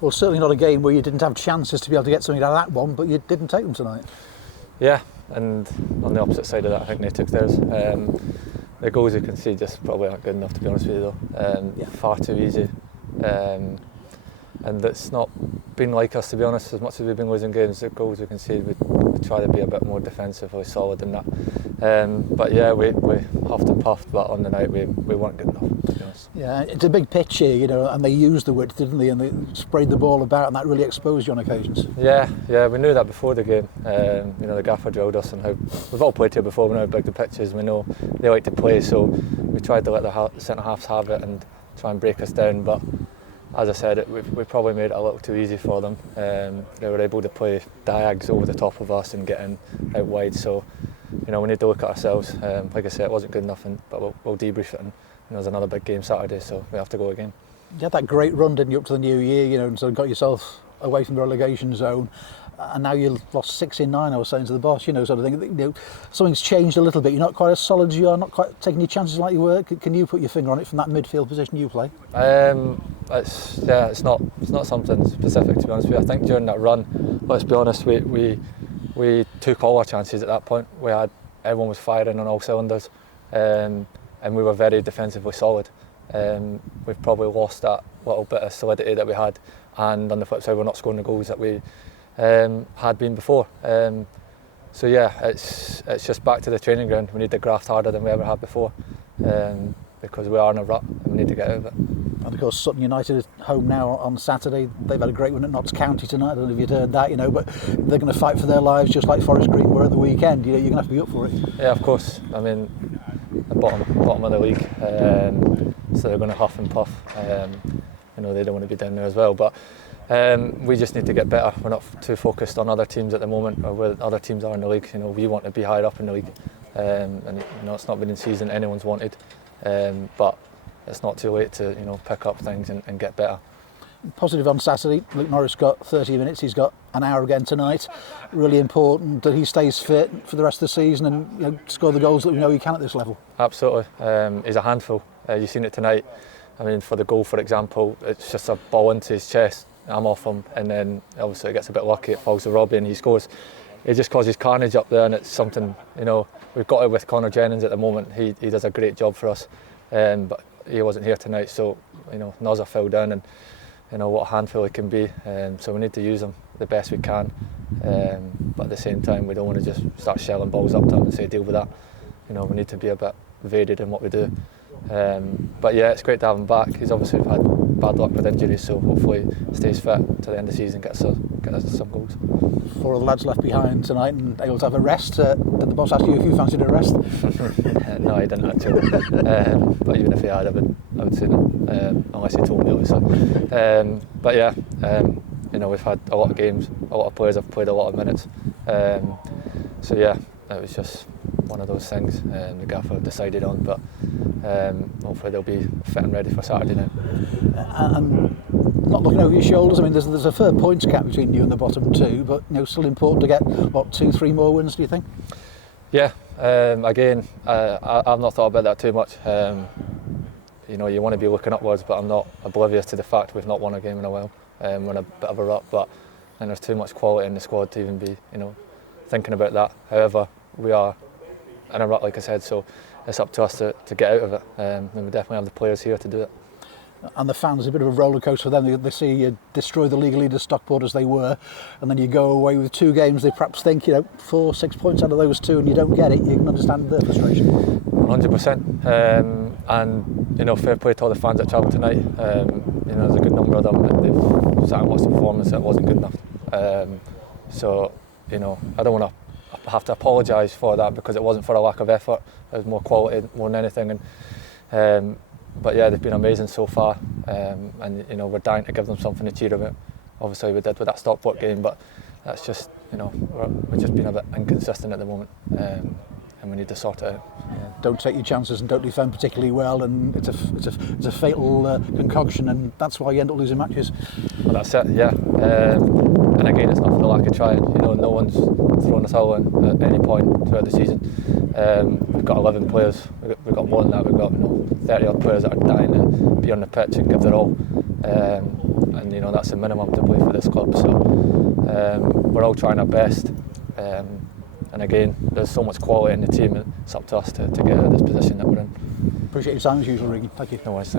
Well, certainly not a game where you didn't have chances to be able to get something out of that one, but you didn't take them tonight. Yeah, and on the opposite side of that, I think they took theirs. The goals you can see just probably aren't good enough, to be honest with you, though. Far too easy. And it's not been like us, to be honest. As much as we've been losing games, the goals we concede, we try to be a bit more defensively solid than that. But yeah, we huffed and puffed, but on the night we weren't good enough, to be honest. Yeah, it's a big pitch here, and they used the width, didn't they? And they sprayed the ball about, and that really exposed you on occasions. Yeah, we knew that before the game. The gaffer drilled us on how we've all played here before. We know how big the pitch is. We know they like to play, so we tried to let the centre halves have it and try and break us down. But as I said, we probably made it a little too easy for them. They were able to play diags over the top of us and get in out wide. So, we need to look at ourselves. Like I said, it wasn't good enough, but we'll debrief it. And there's another big game Saturday, so we have to go again. You had that great run, didn't you, up to the new year? And sort of got yourself away from the relegation zone. And now you've lost 6 in 9, I was saying to the boss, sort of thing. Something's changed a little bit. You're not quite as solid as you are, not quite taking your chances like you were. Can you put your finger on it from that midfield position you play? It's not something specific, to be honest with you. I think during that run, let's be honest, we took all our chances at that point. Everyone was firing on all cylinders, and we were very defensively solid. We've probably lost that little bit of solidity that we had, and on the flip side, we're not scoring the goals that we had been before. So yeah, it's just back to the training ground. We need to graft harder than we ever have before, because we are in a rut and we need to get out of it. And of course, Sutton United is home now on Saturday. They've had a great win at Notts County tonight. I don't know if you'd heard that, but they're going to fight for their lives just like Forest Green were at the weekend. You're going to have to be up for it. Yeah, of course. I mean, the bottom of the league, so they're going to huff and puff. They don't want to be down there as well, but we just need to get better. We're not too focused on other teams at the moment, or where other teams are in the league. We want to be higher up in the league, and it's not been a season anyone's wanted, but it's not too late to pick up things and get better. Positive on Saturday. Luke Norris got 30 minutes. He's got an hour again tonight. Really important that he stays fit for the rest of the season and score the goals that we know he can at this level. Absolutely. He's a handful. You've seen it tonight. I mean, for the goal, for example, it's just a ball into his chest. I'm off him, and then obviously it gets a bit lucky. It falls to Robbie and he scores. It just causes carnage up there, and it's something we've got it with Connor Jennings at the moment. He does a great job for us, but he wasn't here tonight, so 𝗦𝗧𝗔𝗬 fell down, and what a handful he can be. So we need to use him the best we can, but at the same time we don't want to just start shelling balls up to him and say deal with that. We need to be a bit varied in what we do. But yeah, it's great to have him back. He's obviously had bad luck with injuries, so hopefully he stays fit to the end of the season, get us some goals. 4 of the lads left behind tonight and able to have a rest. Did the boss ask you if you fancied a rest? No, he didn't actually. But even if he had, I would say no, unless he told me, obviously. But yeah, we've had a lot of games, a lot of players have played a lot of minutes. So yeah, it was just one of those things the gaffer decided on, but hopefully they'll be fit and ready for Saturday now. And not looking over your shoulders, I mean, there's a fair points gap between you and the bottom 2, but still important to get 2-3 more wins, do you think? Yeah, again, I've not thought about that too much. You want to be looking upwards, but I'm not oblivious to the fact we've not won a game in a while. We're in a bit of a rut, but there's too much quality in the squad to even be thinking about that. However, we are in a rut, like I said, so it's up to us to get out of it, and we definitely have the players here to do it. And the fans, a bit of a roller coaster for them. They see you destroy the league leaders Stockport as they were, and then you go away with 2 games. They perhaps think 4-6 points out of those 2, and you don't get it. You can understand their frustration. 100%. And fair play to all the fans that travelled tonight. There's a good number of them that they've sat and watched the performance that wasn't good enough. So I don't want to have to apologise for that, because it wasn't for a lack of effort. It was more quality more than anything. And but yeah, they've been amazing so far, and we're dying to give them something to cheer about. Obviously we did with that Stockport game, but that's just we're just being a bit inconsistent at the moment, and we need to sort it out. Yeah, don't take your chances and don't defend particularly well, and it's a fatal concoction, and that's why you end up losing matches. Well, that's it, yeah. And again, it's not for the lack of trying. No one's thrown a towel in at any point throughout the season. We've got 11 players. We've got more than that. We've got 30 odd players that are dying to be on the pitch and give their all. and you know that's the minimum to play for this club. So we're all trying our best, and again, there's so much quality in the team. It's up to us to get out of this position that we're in. Appreciate your time as usual, Regan. Thank you. No worries. Thank you.